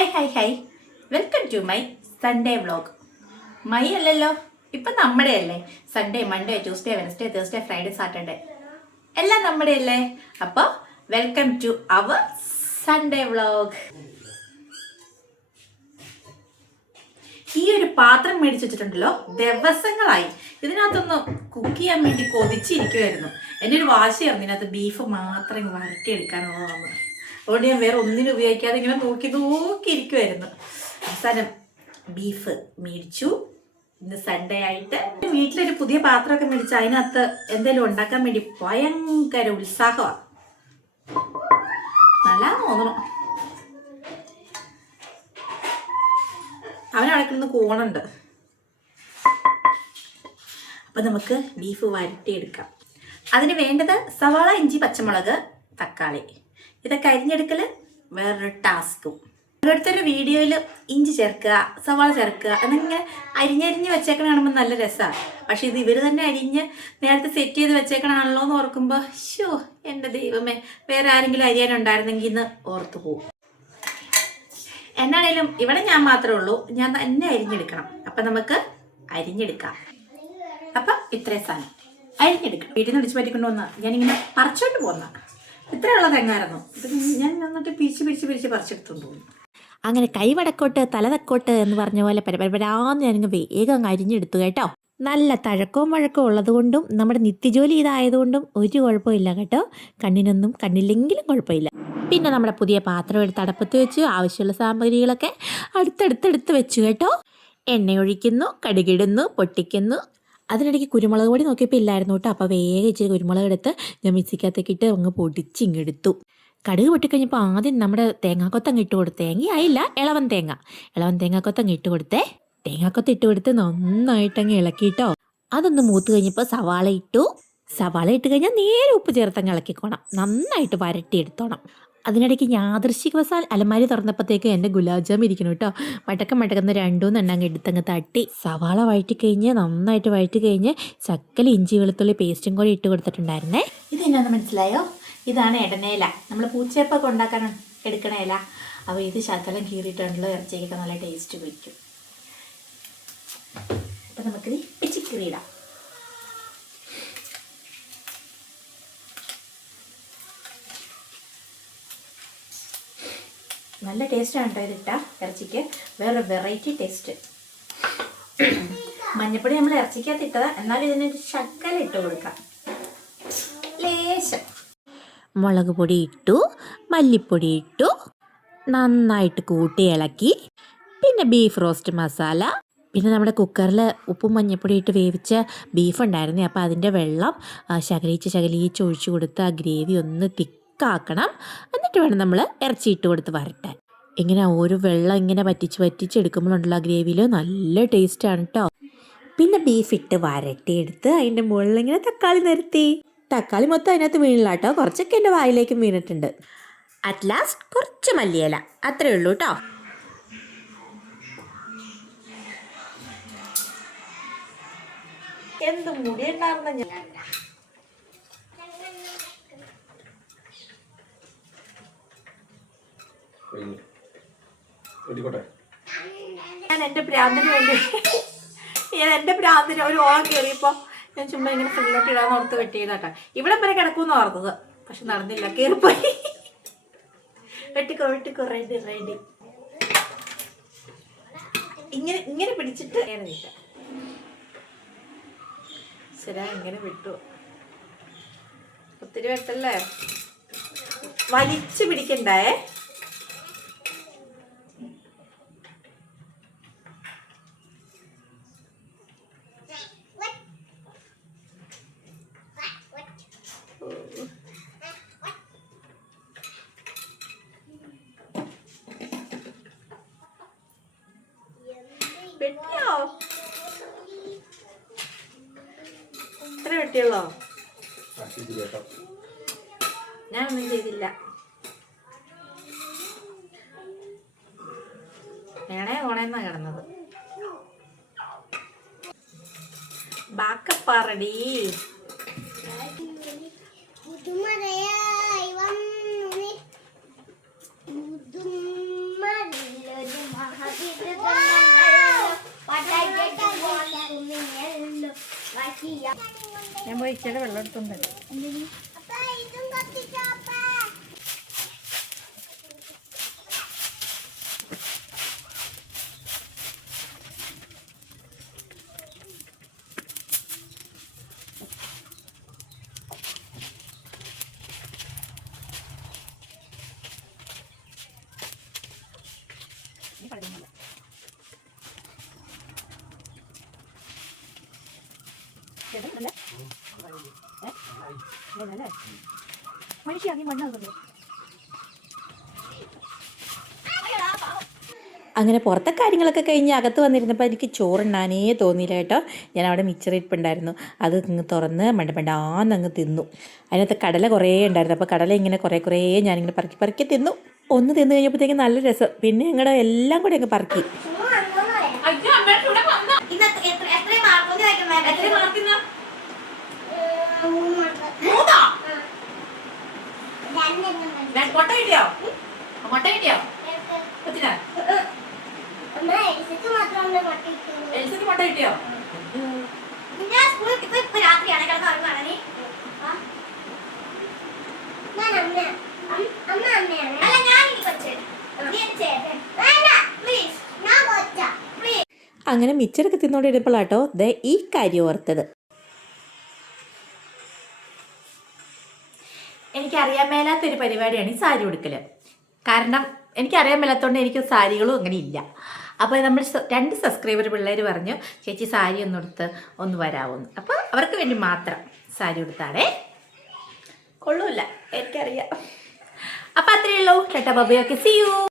Hi welcome to my Sunday vlog. My അല്ലല്ലോ, ഇപ്പം നമ്മുടെ അല്ലേ. Sunday, Monday, Tuesday, Wednesday, Thursday, Friday, Saturday എല്ലാം നമ്മുടെ അല്ലേ. അപ്പോൾ welcome to our Sunday vlog. ഈ ഒരു പാത്രം മേടിച്ച് വെച്ചിട്ടുണ്ടല്ലോ, ദിവസങ്ങളായി ഇതിനകത്തൊന്ന് കുക്ക് ചെയ്യാൻ വേണ്ടി കൊതിച്ചിരിക്കുമായിരുന്നു. എൻ്റെ ഒരു വാശിയായിരുന്നു ഇതിനകത്ത് ബീഫ് മാത്രം വരട്ടിയെടുക്കാനുള്ളതാണ്. അതുകൊണ്ട് ഞാൻ വേറെ ഒന്നിനും ഉപയോഗിക്കാതെ ഇങ്ങനെ നോക്കിയിരിക്കുമായിരുന്നു. അവസാനം ബീഫ് മേടിച്ചു. ഇന്ന് സൺഡേ ആയിട്ട് വീട്ടിലൊരു പുതിയ പാത്രമൊക്കെ മേടിച്ചു. അതിനകത്ത് എന്തെങ്കിലും ഉണ്ടാക്കാൻ വേണ്ടി ഭയങ്കര ഉത്സാഹമാണ്. നല്ല തോന്നണം. അവനടക്കുന്ന കോണുണ്ട്. അപ്പം നമുക്ക് ബീഫ് വരട്ടിയെടുക്കാം. അതിന് വേണ്ടത് സവാള, ഇഞ്ചി, പച്ചമുളക്, തക്കാളി. ഇതൊക്കെ അരിഞ്ഞെടുക്കൽ വേറൊരു ടാസ്കും. ഓരോരുത്തരുടെ വീഡിയോയിൽ ഇഞ്ചി ചേർക്കുക, സവാള ചേർക്കുക എന്നിങ്ങനെ അരിഞ്ഞരിഞ്ഞ് വെച്ചേക്കണ കാണുമ്പോൾ നല്ല രസമാണ്. പക്ഷെ ഇത് ഇവർ തന്നെ അരിഞ്ഞ് നേരത്തെ സെറ്റ് ചെയ്ത് വെച്ചേക്കണാണല്ലോ എന്ന് ഓർക്കുമ്പോൾ എൻ്റെ ദൈവമേ, വേറെ ആരെങ്കിലും അരിയാനുണ്ടായിരുന്നെങ്കിൽ എന്ന് ഓർത്തു പോകും. എന്നാണേലും ഇവിടെ ഞാൻ മാത്രമേ ഉള്ളൂ, ഞാൻ തന്നെ അരിഞ്ഞെടുക്കണം. അപ്പം നമുക്ക് അരിഞ്ഞെടുക്കാം. അപ്പം ഇത്രയും സാധനം അരിഞ്ഞെടുക്കണം. വീട്ടിൽ നിന്ന് ഇടിച്ച് പറ്റിക്കൊണ്ട് വന്ന ഞാനിങ്ങനെ പറിച്ചോണ്ട് പോന്ന ഇത്രയുള്ള തെങ്ങായിരുന്നു. ഇത് ഞാൻ എന്നിട്ട് പിരിച്ച് പറിച്ചെടുത്തോണ്ട് പോകുന്നു. അങ്ങനെ കൈവടക്കോട്ട് തലതക്കോട്ട് എന്ന് പറഞ്ഞ പോലെ പരപരാന്ന് ഞാനിങ്ങ് വേഗം അരിഞ്ഞെടുത്തു കേട്ടോ. നല്ല തഴക്കവും വഴക്കവും ഉള്ളത് കൊണ്ടും നമ്മുടെ നിത്യജോലി ഇതായതുകൊണ്ടും ഒരു കുഴപ്പമില്ല കേട്ടോ. കണ്ണിനൊന്നും കണ്ണില്ലെങ്കിലും കുഴപ്പമില്ല. പിന്നെ നമ്മുടെ പുതിയ പാത്രം എടുത്ത് അടപ്പത്ത് വെച്ച് ആവശ്യമുള്ള സാമഗ്രികളൊക്കെ അടുത്തടുത്തെടുത്ത് വെച്ചു കേട്ടോ. എണ്ണ ഒഴിക്കുന്നു, കടുകിടുന്നു, പൊട്ടിക്കുന്നു. അതിനിടയ്ക്ക് കുരുമുളക് പൊടി നോക്കിയപ്പോൾ ഇല്ലായിരുന്നു കേട്ടോ. അപ്പോൾ വേഗം ഇച്ചിരി കുരുമുളക് എടുത്ത് ഞാൻ മിക്സിക്കകത്തേക്ക് ഇട്ട് അങ്ങ് പൊടിച്ചിങ്ങെടുത്തു. കടുക് പൊട്ടിക്കഴിഞ്ഞപ്പോൾ ആദ്യം നമ്മുടെ തേങ്ങാക്കൊത്തങ്ങ് ഇട്ട് കൊടുത്ത്, തേങ്ങയായില്ല, ഇളവൻ തേങ്ങാക്കൊത്തങ്ങ് ഇട്ട് കൊടുത്തേ. തേങ്ങാക്കൊത്ത് ഇട്ട് കൊടുത്ത് നന്നായിട്ടങ്ങ് ഇളക്കിയിട്ടോ. അതൊന്ന് മൂത്ത് കഴിഞ്ഞപ്പോൾ സവാള ഇട്ടു. സവാള ഇട്ട് കഴിഞ്ഞാൽ നേരെ ഉപ്പ് ചേർത്തങ്ങ് ഇളക്കിക്കോണം. നന്നായിട്ട് വരട്ടിയെടുത്തോണം. അതിനിടയ്ക്ക് യാദൃശ്ചികവശാൽ അലമാരി തുറന്നപ്പോഴത്തേക്ക് എൻ്റെ ഗുലാബ് ജാം ഇരിക്കണം കേട്ടോ. മടക്കം 2-3 എണ്ണം എടുത്തങ്ങ് തട്ടി. സവാള നന്നായിട്ട് വഴറ്റി കഴിഞ്ഞ് ശക്കല ഇഞ്ചി വെളുത്തുള്ളി പേസ്റ്റും കൂടി ഇട്ട് കൊടുത്തിട്ടുണ്ടായിരുന്നേ. ഇതെന്നാന്ന് മനസ്സിലായോ? ഇതാണ് ഇടനേല. നമ്മൾ പൂച്ചയപ്പൊക്കെ ഉണ്ടാക്കാൻ എടുക്കണ ഇല. അപ്പോൾ ഇത് ശകലം കീറിയിട്ടുണ്ടല്ലോ, ഇറച്ചിയൊക്കെ നല്ല ടേസ്റ്റ് വയ്ക്കും. അപ്പം നമുക്കിത് പിച്ചിക്കീറിയിടാം. നല്ല ടേസ്റ്റാണ് കേട്ടോ ഇതിട്ടാ ഇറച്ചിക്ക്. വേറൊരു വെറൈറ്റി ടേസ്റ്റ്. മഞ്ഞപ്പൊടി നമ്മൾ ഇറച്ചിക്കകത്ത് ഇട്ടതാ, എന്നാലും ഇതിനൊരു ശക്കല ഇട്ട് കൊടുക്കാം, ലേശം. മുളക് പൊടി ഇട്ടു, മല്ലിപ്പൊടി ഇട്ടു, നന്നായിട്ട് കൂട്ടി ഇളക്കി. പിന്നെ ബീഫ് റോസ്റ്റ് മസാല, പിന്നെ നമ്മുടെ കുക്കറിൽ ഉപ്പും മഞ്ഞപ്പൊടി ഇട്ട് വേവിച്ച ബീഫ് ഉണ്ടായിരുന്നേ. അപ്പോൾ അതിൻ്റെ വെള്ളം ശകലിച്ച് ഒഴിച്ചു കൊടുത്ത് ആ ഗ്രേവി ഒന്ന് തിക്കാക്കണം. എന്നിട്ട് വേണം നമ്മൾ ഇറച്ചി ഇട്ട് കൊടുത്ത് വരട്ടാൻ. ഇങ്ങനെ ഓരോ വെള്ളം ഇങ്ങനെ വറ്റിച്ചെടുക്കുമ്പോഴുണ്ടല്ലോ ആ ഗ്രേവിയിൽ നല്ല ടേസ്റ്റാണ് കേട്ടോ. പിന്നെ ബീഫ് ഇട്ട് വരട്ടിയെടുത്ത് അതിൻ്റെ മുകളിൽ ഇങ്ങനെ തക്കാളി നിരത്തി. തക്കാളി മൊത്തം അതിനകത്ത് വീണില്ല കേട്ടോ, കുറച്ചൊക്കെ എൻ്റെ വായിലേക്കും വീണിട്ടുണ്ട്. അറ്റ് ലാസ്റ്റ് കുറച്ച് മല്ലിയില, അത്രയേ ഉള്ളൂ കേട്ടോ. എന്ത് മുടി ഉണ്ടായിരുന്ന ഞാൻ എൻ്റെ ഭ്രാന്തിന് ഒരു ഓളം കയറിയപ്പോൾ ഞാൻ ചുമ്മാ ഇങ്ങനെ ഫ്രില്ലോട്ട് ഇടാന്ന് ഓർത്ത് വെട്ടിയതാട്ടോ. ഇവിടെ വരെ കിടക്കുമെന്ന് ഓർത്തത്, പക്ഷെ നടന്നില്ല, കയറിപ്പോയി. വെട്ടിക്കോ റെഡി. ഇങ്ങനെ പിടിച്ചിട്ട് ശരി, ഇങ്ങനെ വിട്ടു. ഒത്തിരി വെട്ടല്ലേ, വലിച്ചു പിടിക്കണ്ടേ. വെട്ടിയോ? ഇത്ര വെട്ടിയുള്ളോ? ഞാനൊന്നും ചെയ്തില്ല. ഓണേന്നാ കിടന്നത്. ബാക്കപ്പാറടി. ഞാൻ പോയി ഇച്ചിരി വെള്ളം എടുത്തോണ്ട് വരാം. അങ്ങനെ പുറത്തെ കാര്യങ്ങളൊക്കെ കഴിഞ്ഞ് അകത്ത് വന്നിരുന്നപ്പോൾ എനിക്ക് ചോറുണ്ണാനേ തോന്നിയില്ല കേട്ടോ. ഞാൻ അവിടെ മിച്ചറിരിപ്പുണ്ടായിരുന്നു, അത് ഇങ്ങ് തുറന്ന് മണ്ടമണ്ടാന്നങ്ങ് തിന്നു. അതിനകത്ത് കടല കുറേ ഉണ്ടായിരുന്നു. അപ്പോൾ കടല ഇങ്ങനെ കുറേ ഞാനിങ്ങനെ പറക്കി പറക്കി തിന്നു. ഒന്ന് തിന്നു കഴിഞ്ഞപ്പോഴത്തേക്ക് നല്ല രസം. പിന്നെ ഞങ്ങളുടെ എല്ലാം കൂടെ അങ്ങ് പറക്കി. മുട്ട കിട്ടിയോ? അങ്ങനെ മിച്ചറൊക്കെ തിന്നോണ്ടിരുന്നപ്പോഴാട്ടോ ദേ ഈ കാര്യം ഓർത്തത്. എനിക്കറിയാൻ മേലാത്തൊരു പരിപാടിയാണ് ഈ സാരി ഉടുക്കൽ. കാരണം എനിക്കറിയാൻ മേലാത്തതുകൊണ്ട് എനിക്ക് സാരികളും അങ്ങനെ ഇല്ല. അപ്പോൾ നമ്മൾ 2 സബ്സ്ക്രൈബർ പിള്ളേർ പറഞ്ഞു ചേച്ചി സാരി ഒന്നെടുത്ത് ഒന്ന് വരാമെന്ന്. അപ്പോൾ അവർക്ക് വേണ്ടി മാത്രം സാരി ഉടുത്താണേ. കൊള്ളൂല്ല, എനിക്കറിയാം. അപ്പോൾ അത്രയേ ഉള്ളൂ. Tata bye bye. Okay, see U.